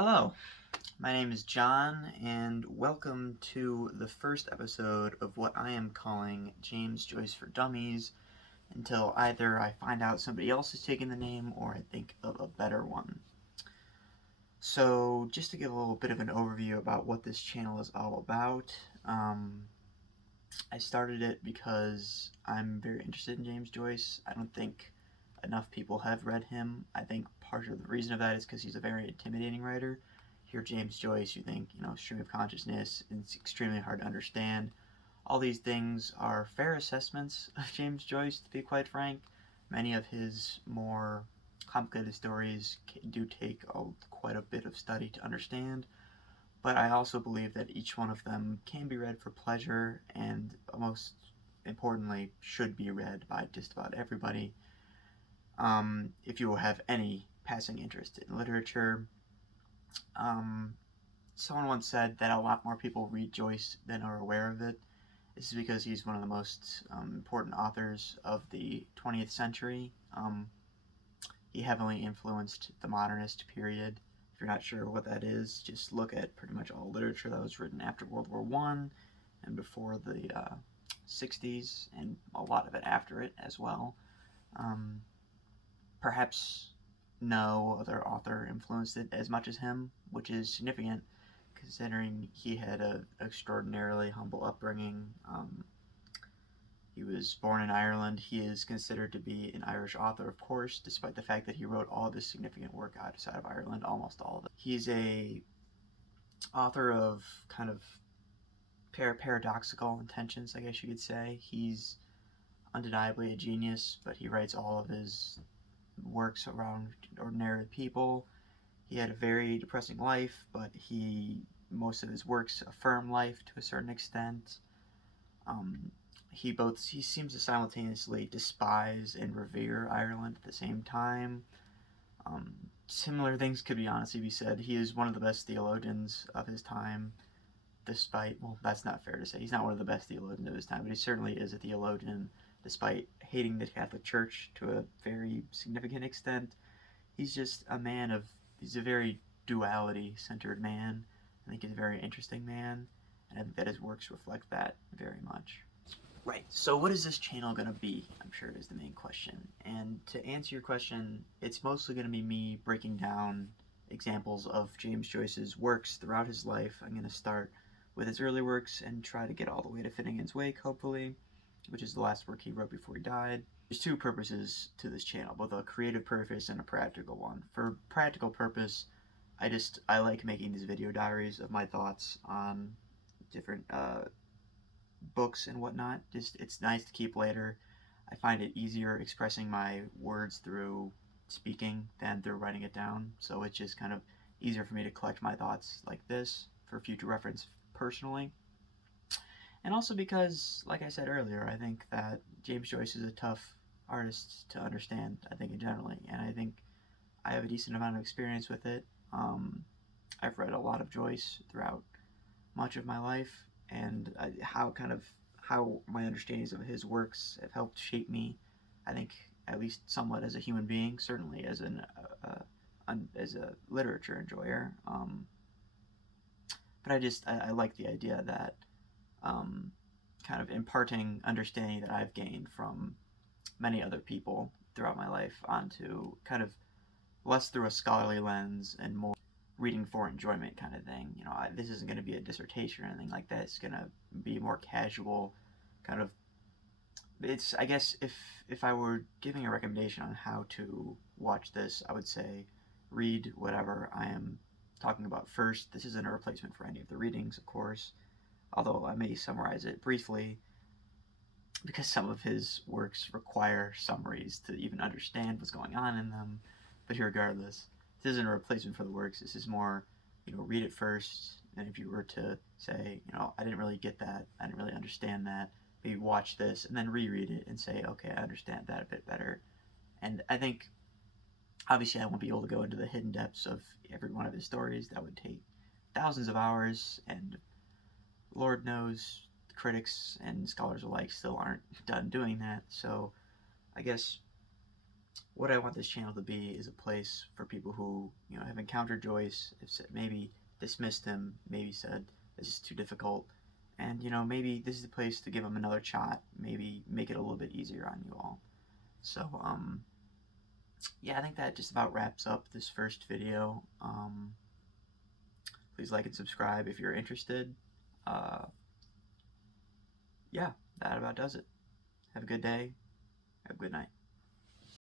Hello, my name is John, and welcome to the first episode of what I am calling James Joyce for Dummies, until either I find out somebody else is taking the name or I think of a better one. So, just to give a little bit of an overview about what this channel is all about, I started it because I'm very interested in James Joyce. I don't think enough people have read him. I think part of the reason of that is because he's a very intimidating writer. Hear James Joyce, you think, stream of consciousness, and it's extremely hard to understand. All these things are fair assessments of James Joyce, to be quite frank. Many of his more complicated stories do take quite a bit of study to understand, but I also believe that each one of them can be read for pleasure, and most importantly, should be read by just about everybody. If you have any passing interest in literature. Someone once said that a lot more people read Joyce than are aware of it. This is because he's one of the most important authors of the 20th century. He heavily influenced the modernist period. If you're not sure what that is, just look at pretty much all literature that was written after World War I and before the 60s, and a lot of it after it as well. Perhaps no other author influenced it as much as him, which is significant considering he had an extraordinarily humble upbringing. He was born in Ireland. He is considered to be an Irish author, of course, despite the fact that he wrote all of his significant work outside of Ireland, almost all of it. He's a author of kind of paradoxical intentions, I guess you could say. He's undeniably a genius, but he writes all of his works around ordinary people. He had a very depressing life, but most of his works affirm life to a certain extent. He seems to simultaneously despise and revere Ireland at the same time. Similar things could honestly be said. He is one of the best theologians of his time, well, that's not fair to say. He's not one of the best theologians of his time, but he certainly is a theologian, despite hating the Catholic Church to a very significant extent. He's just he's a very duality-centered man. I think he's a very interesting man, and I think that his works reflect that very much. Right, so what is this channel going to be? I'm sure it is the main question. And to answer your question, it's mostly going to be me breaking down examples of James Joyce's works throughout his life. I'm going to start with his early works and try to get all the way to Finnegan's Wake, hopefully, which is the last work he wrote before he died. There's two purposes to this channel, both a creative purpose and a practical one. For practical purpose, I like making these video diaries of my thoughts on different books and whatnot. It's nice to keep later. I find it easier expressing my words through speaking than through writing it down, so it's just kind of easier for me to collect my thoughts like this for future reference personally. And also because, like I said earlier, I think that James Joyce is a tough artist to understand, I think, generally, and I think I have a decent amount of experience with it. I've read a lot of Joyce throughout much of my life, and how my understandings of his works have helped shape me, I think, at least somewhat as a human being, certainly as as a literature enjoyer. But I like the idea that kind of imparting understanding that I've gained from many other people throughout my life onto kind of less through a scholarly lens and more reading for enjoyment kind of thing. This isn't going to be a dissertation or anything like that. It's going to be more casual, kind of. I guess if I were giving a recommendation on how to watch this, I would say read whatever I am talking about first. This isn't a replacement for any of the readings, of course, although I may summarize it briefly, because some of his works require summaries to even understand what's going on in them. But regardless, this isn't a replacement for the works. This is more, read it first, and if you were to say, I didn't really get that, I didn't really understand that, maybe watch this and then reread it and say, okay, I understand that a bit better. And I think, obviously, I won't be able to go into the hidden depths of every one of his stories. That would take thousands of hours, and Lord knows critics and scholars alike still aren't done doing that. So I guess what I want this channel to be is a place for people who, you know, have encountered Joyce, have said, maybe dismissed him, maybe said this is too difficult, and, you know, maybe this is the place to give him another shot, maybe make it a little bit easier on you all. So, yeah, I think that just about wraps up this first video. Please like and subscribe if you're interested. Yeah, that about does it. Have a good day. Have a good night.